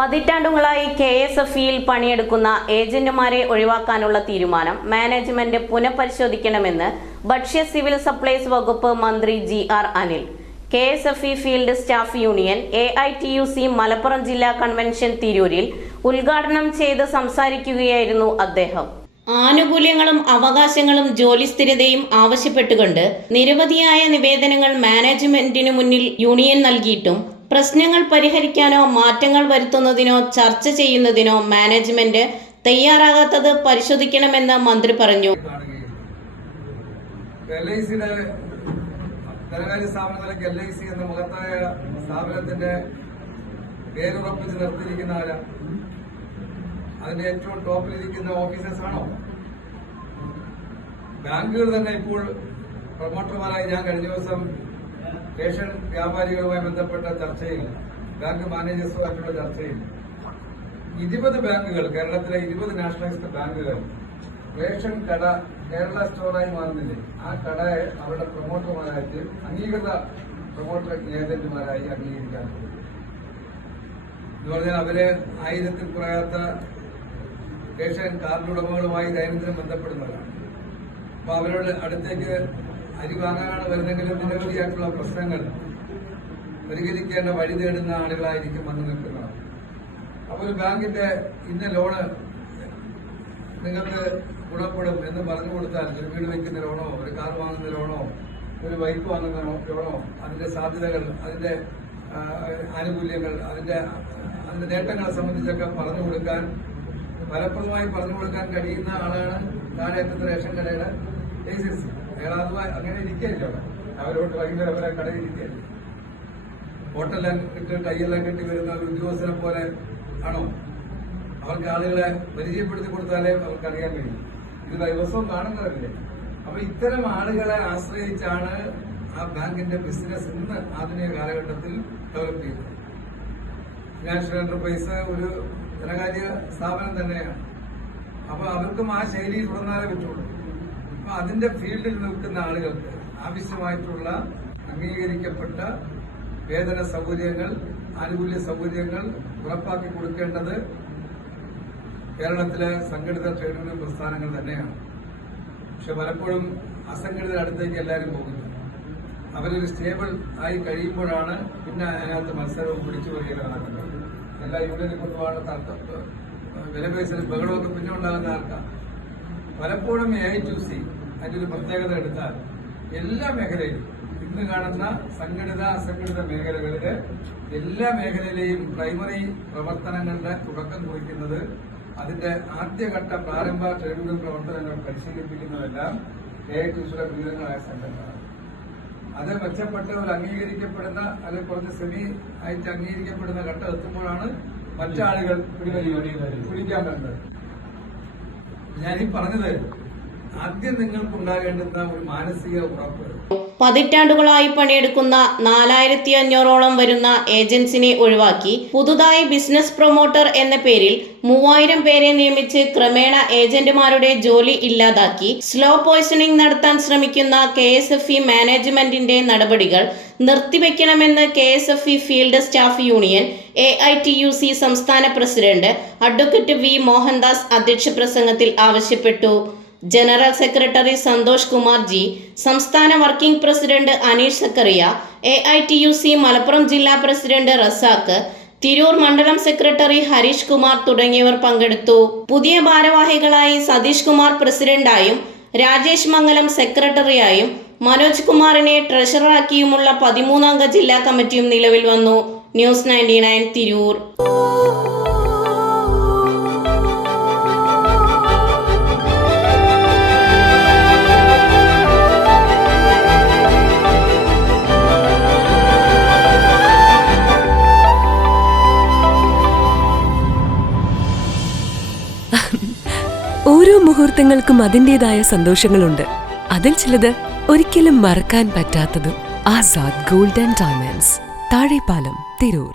പതിറ്റാണ്ടുകളായി KSFEയിൽ പണിയെടുക്കുന്ന ഏജന്റുമാരെ ഒഴിവാക്കാനുള്ള തീരുമാനം മാനേജ്മെന്റ് പുനഃപരിശോധിക്കണമെന്ന് ഭക്ഷ്യ സിവിൽ സപ്ലൈസ് വകുപ്പ് മന്ത്രി GR Anil. KSFE field staff union AITUC Malappuram ജില്ലാ കൺവെൻഷൻ തിരൂരിൽ ഉദ്ഘാടനം ചെയ്ത് സംസാരിക്കുകയായിരുന്നു അദ്ദേഹം. ആനുകൂല്യങ്ങളും അവകാശങ്ങളും ജോലിസ്ഥിരതയും ആവശ്യപ്പെട്ടുകൊണ്ട് നിരവധിയായ നിവേദനങ്ങൾ മാനേജ്മെന്റിനു മുന്നിൽ യൂണിയൻ നൽകിയിട്ടും പ്രശ്നങ്ങൾ പരിഹരിക്കാനോ മാറ്റങ്ങൾ വരുത്തുന്നതിനോ ചർച്ച ചെയ്യുന്നതിനോ മാനേജ്മെന്റ് തയ്യാറാകാത്തത് പരിശോധിക്കണമെന്ന് മന്ത്രി പറഞ്ഞു. ധനകാര്യ സ്ഥാപനത്തിലേക്ക് LIC എന്ന മഹത്തായ സ്ഥാപനത്തിന്റെ പേരുറപ്പിച്ച് നിർത്തിയിരിക്കുന്ന ആരാ? അതിന്റെ ഏറ്റവും ടോപ്പിലിരിക്കുന്ന ഓഫീസേഴ്സ് ആണോ? ബാങ്കുകൾ തന്നെ ഇപ്പോൾ പ്രൊമോട്ടർമാരായി ഞാൻ കഴിഞ്ഞ ദിവസം റേഷൻ വ്യാപാരികളുമായി ബന്ധപ്പെട്ട ചർച്ചയിൽ ബാങ്ക് മാനേജേഴ്സുമായിട്ടുള്ള ചർച്ചയിൽ 20 ബാങ്കുകൾ, കേരളത്തിലെ 20 നാഷണലൈസ്ഡ് ബാങ്കുകൾ റേഷൻ കട കേരള സ്റ്റോറായി മാറുന്നില്ലേ, ആ കടയെ അവരുടെ പ്രൊമോട്ടർമാരായിട്ട് അംഗീകൃത പ്രൊമോട്ടർ ഏജന്റുമാരായി അംഗീകരിക്കാൻ എന്ന് പറഞ്ഞാൽ അവര് 1000-ൽ കുറയാത്ത റേഷൻ കാർഡ് ഉടമകളുമായി ദൈനംദിനം ബന്ധപ്പെടുന്നവരാണ്. അപ്പൊ അവരോട് അടുത്തേക്ക് അരി വാങ്ങാനാണ് വരുന്നെങ്കിലും നിരവധിയായിട്ടുള്ള പ്രശ്നങ്ങൾ പരിഹരിക്കേണ്ട വഴി തേടുന്ന ആളുകളായിരിക്കും വന്നു നിൽക്കുന്നവർ. അപ്പൊ ഒരു ബാങ്കിന്റെ ഇന്ന ലോണ് നിങ്ങൾക്ക് ഗുണപ്പെടും എന്ന് പറഞ്ഞു കൊടുത്താൽ, ഒരു വീട് വയ്ക്കുന്ന ലോണോ, ഒരു കാർ വാങ്ങുന്ന ലോണോ, ഒരു ബൈക്ക് വാങ്ങുന്ന ലോണോ, അതിന്റെ സാധ്യതകൾ, അതിന്റെ ആനുകൂല്യങ്ങൾ, അതിന്റെ നേട്ടങ്ങളെ സംബന്ധിച്ചൊക്കെ പറഞ്ഞു കൊടുക്കാൻ, ഫലപ്രദമായി പറഞ്ഞു കൊടുക്കാൻ കഴിയുന്ന ആളാണ് താഴേറ്റത്തെ റേഷൻ കടയുടെ ഏജൻസി. അയാൾ അതുമായി അങ്ങനെ ഇരിക്കുകയല്ലോ, അവരോട് വൈകുന്നേരം അവരെ കടയിൽ ഇരിക്കുകയല്ല. ഹോട്ടലെല്ലാം കിട്ടി ടൈയെല്ലാം കെട്ടി വരുന്ന ഒരു ഉദ്യോഗസ്ഥനെ പോലെ ആണോ? അവർക്ക് ആളുകളെ പരിചയപ്പെടുത്തി കൊടുത്താലേ അവർക്ക് അറിയാൻ കഴിയും. ഇത് ദിവസവും കാണുന്നവരില്ലേ. അപ്പൊ ഇത്തരം ആളുകളെ ആശ്രയിച്ചാണ് ആ ബാങ്കിന്റെ ബിസിനസ് ഇന്ന് ആധുനിക കാലഘട്ടത്തിൽ ഡെവലപ്പ് ചെയ്യുന്നത്. ഫിനാൻഷ്യൽ എന്റർപ്രൈസ് ഒരു ധനകാര്യ സ്ഥാപനം തന്നെയാണ്. അപ്പൊ അവർക്കും ആ ശൈലിയിൽ തുടർന്നാലേ പറ്റുള്ളൂ. അപ്പൊ അതിന്റെ ഫീൽഡിൽ നിൽക്കുന്ന ആളുകൾക്ക് ആവശ്യമായിട്ടുള്ള അംഗീകരിക്കപ്പെട്ട വേതന സൗകര്യങ്ങൾ, ആനുകൂല്യ സൗകര്യങ്ങൾ ഉറപ്പാക്കി കൊടുക്കേണ്ടത് കേരളത്തിലെ സംഘടിത ട്രേഡ് യൂണിയൻ പ്രസ്ഥാനങ്ങൾ തന്നെയാണ്. പക്ഷെ പലപ്പോഴും അസംഘടിത അടുത്തേക്ക് എല്ലാവരും പോകുന്നു. അവരൊരു സ്റ്റേബിൾ ആയി കഴിയുമ്പോഴാണ് പിന്നെ അതിനകത്ത് മത്സരവും പിടിച്ചുപറിയൊക്കെ നടക്കുന്നത്. എല്ലാ യൂണിയനെ കൊണ്ടുപോകാനുള്ള വിലപേശലും ബഹളമൊക്കെ പിന്നെ ഉണ്ടാകുന്ന ആൾക്കാർ. പലപ്പോഴും AITUC അതിന്റെ ഒരു പ്രത്യേകത എടുത്താൽ എല്ലാ മേഖലയിലും ഇന്ന് കാണുന്ന സംഘടിത അസംഘടിത മേഖലകളിലെ എല്ലാ മേഖലയിലെയും പ്രൈമറി പ്രവർത്തനങ്ങളുടെ തുടക്കം കുറിക്കുന്നത്, അതിന്റെ ആദ്യഘട്ട പ്രാരംഭ ട്രേഡ് യൂണിയൻ പ്രവർത്തനങ്ങൾ പരിശീലിപ്പിക്കുന്നതെല്ലാം AITUCയുടെ വിവിധങ്ങളായ സംഘടനകളാണ്. അത് മെച്ചപ്പെട്ട് ഒരു അംഗീകരിക്കപ്പെടുന്ന, അല്ലെങ്കിൽ കുറച്ച് സെമി ആയിട്ട് അംഗീകരിക്കപ്പെടുന്ന ഘട്ടം എത്തുമ്പോഴാണ് മറ്റാളുകൾ പിടിക്കാൻ പറ്റുന്നത്. ഞാനീ പറഞ്ഞത് ആദ്യം നിങ്ങൾക്കുണ്ടാകേണ്ടുന്ന ഒരു മാനസിക ഉറപ്പ്. പതിറ്റാണ്ടുകളായി പണിയെടുക്കുന്ന 4500ഓളം വരുന്ന ഏജൻസിനെ ഒഴിവാക്കി പുതുതായി ബിസിനസ് പ്രൊമോട്ടർ എന്ന പേരിൽ 3000 പേരെ നിയമിച്ച് ക്രമേണ ഏജന്റുമാരുടെ ജോലി ഇല്ലാതാക്കി സ്ലോ പോയ്സണിംഗ് നടത്താൻ ശ്രമിക്കുന്ന KSFE മാനേജ്മെന്റിന്റെ നടപടികൾ നിർത്തിവെക്കണമെന്ന് KSFE field staff union AITUC സംസ്ഥാന പ്രസിഡന്റ് അഡ്വക്കേറ്റ് V മോഹൻദാസ് അധ്യക്ഷ പ്രസംഗത്തിൽ ആവശ്യപ്പെട്ടു. General secretary Santhosh Kumar G, സംസ്ഥാന working president Aneesh Sakkariya, AITUC Malappuram ജില്ലാ പ്രസിഡന്റ് റസാഖ്, തിരൂർ മണ്ഡലം സെക്രട്ടറി ഹരീഷ് കുമാർ തുടങ്ങിയവർ പങ്കെടുത്തു. പുതിയ ഭാരവാഹികളായി സതീഷ് കുമാർ പ്രസിഡന്റായും രാജേഷ് മംഗലം സെക്രട്ടറിയായും മനോജ് കുമാറിനെ ട്രഷററാക്കിയുമുള്ള 13-അംഗ ജില്ലാ കമ്മിറ്റിയും നിലവിൽ വന്നു. ന്യൂസ് 99 തിരൂർ. ഓരോ മുഹൂർത്തങ്ങൾക്കും അതിൻ്റെതായ സന്തോഷങ്ങളുണ്ട്. അതിൽ ചിലത് ഒരിക്കലും മറക്കാൻ പറ്റാത്തതും. Azad gold and diamonds, Thazhepalam, Tirur.